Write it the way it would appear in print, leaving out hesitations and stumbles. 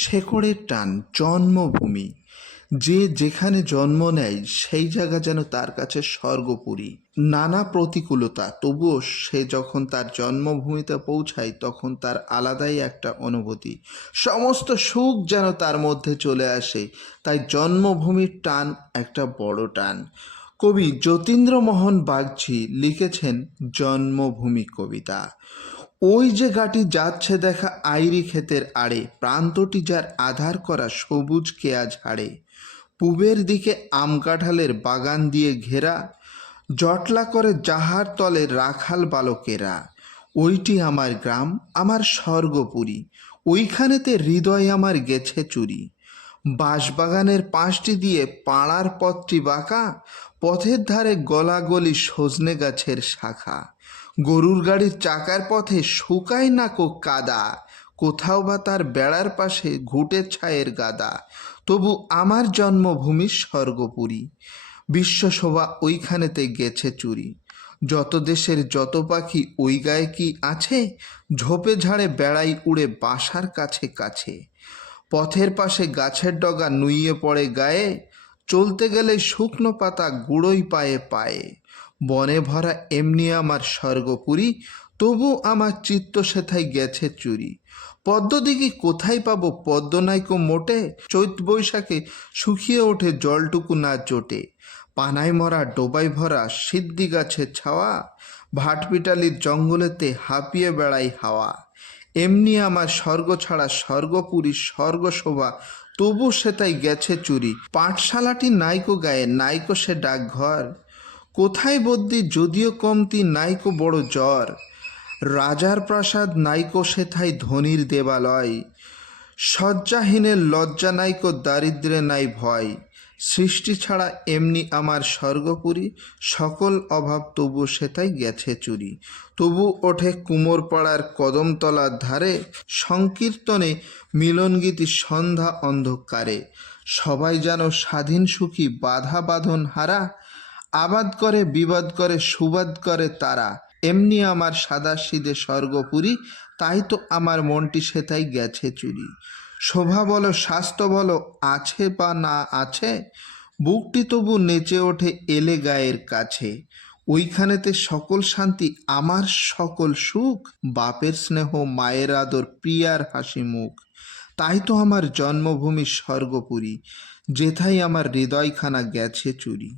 শেকড়ের টান, জন্মভূমি। যে যেখানে জন্ম নেয় সেই জায়গা যেন তার কাছে স্বর্গপুরী। নানা প্রতিকূলতা, তবুও সে যখন তার জন্মভূমিতে পৌঁছায় তখন তার আলাদাই একটা অনুভূতি। সমস্ত সুখ যেন তার মধ্যে চলে আসে। তাই জন্মভূমির টান একটা বড় টান। কবি যতীন্দ্রমোহন বাগচি লিখেছেন জন্মভূমি কবিতা। ওই যে গাটি যাচ্ছে দেখা আইরি ক্ষেতের আড়ে, প্রান্তটি যার আধার করা সবুজ কেয়া ঝাড়ে। পূবের দিকে আম কাঁঠালের বাগান দিয়ে ঘেরা, জটলা করে যাহার তলে রাখাল বালকেরা। ওইটি আমার গ্রাম, আমার স্বর্গপুরী, ওইখানেতে হৃদয় আমার গেছে চুরি। বাঁশবাগানের পাঁচটি দিয়ে পাড়ার পথটি বাঁকা, পথের ধারে গলাগলি সজনে গাছের শাখা। গরুর গাড়ির চাকার পথে শুকায় না কো কাদা, কোথাও বা তার বেড়ার পাশে ঘুটে ছায়ের গাদা। তবু আমার জন্মভূমি স্বর্গপুরী, বিশ্বশোভা ওইখানেতে গেছে চুরি। যত দেশের যত পাখি ওই গায়ে কি আছে, ঝোপে ঝাড়ে বেড়াই উড়ে বাসার কাছে কাছে। পথের পাশে গাছের ডগা নুইয়ে পড়ে গায়ে, চলতে গেলে শুকনো পাতা গুঁড়োই পায়ে পায়ে। বনে ভরা এমনি আমার স্বর্গপুরী, তবু আমার চিত্ত সেথায় গেছে চুরি। পদ্মদিঘি কোথায় পাবো, পদ্ম নাইকো মোটে, চৈত বৈশাখে শুকিয়ে ওঠে জলটুকু না জোটে। পানায় মরা ডোবাই ভরা সিদ্ধি গাছের ছাওয়া, ভাটপিটালির জঙ্গলেতে হাঁপিয়ে বেড়াই হাওয়া। এমনি আমার স্বর্গ ছাড়া স্বর্গপুরী স্বর্গশোভা, তবু সেটাই গেছে চুরি। পাঠশালাটি নাইকো গায়ে, নাইকো সে ডাকঘর, কোথায় বদ্যি যদিও কমতি, নাইকো বড় জ্বর। রাজার প্রাসাদ নাইকো সেথায় ধনির দেবালয়, শয্যাহীনের লজ্জা নাইকো দারিদ্রে নাই ভয়। সৃষ্টি ছাড়া এমনি আমার স্বর্গপুরী, সকল অভাব তবু সেটাই গেছে চুরি। তবু ওঠে কুমোরপাড়ার কদমতলার ধারে, সংকীর্তনে মিলনগীতি সন্ধ্যা অন্ধকারে। সবাই যেন স্বাধীন সুখী বাধা বাঁধন হারা, আবাদ করে বিবাদ করে সুবাদ করে তারা। এমনি আমার সাদাসিধে স্বর্গপুরী, তাই তো আমার মনটি সেটাই গেছে চুরি। শোভা বলো স্বাস্থ্য বলো আছে বা না আছে, বুকটি তবু নেচে ওঠে এলে গায়ের কাছে। ওইখানেতে সকল শান্তি আমার সকল সুখ, বাপের স্নেহ মায়ের আদর প্রিয়ার হাসি মুখ। তাই তো আমার জন্মভূমি স্বর্গপুরী, যেথায় আমার হৃদয়খানা গেছে চুরি।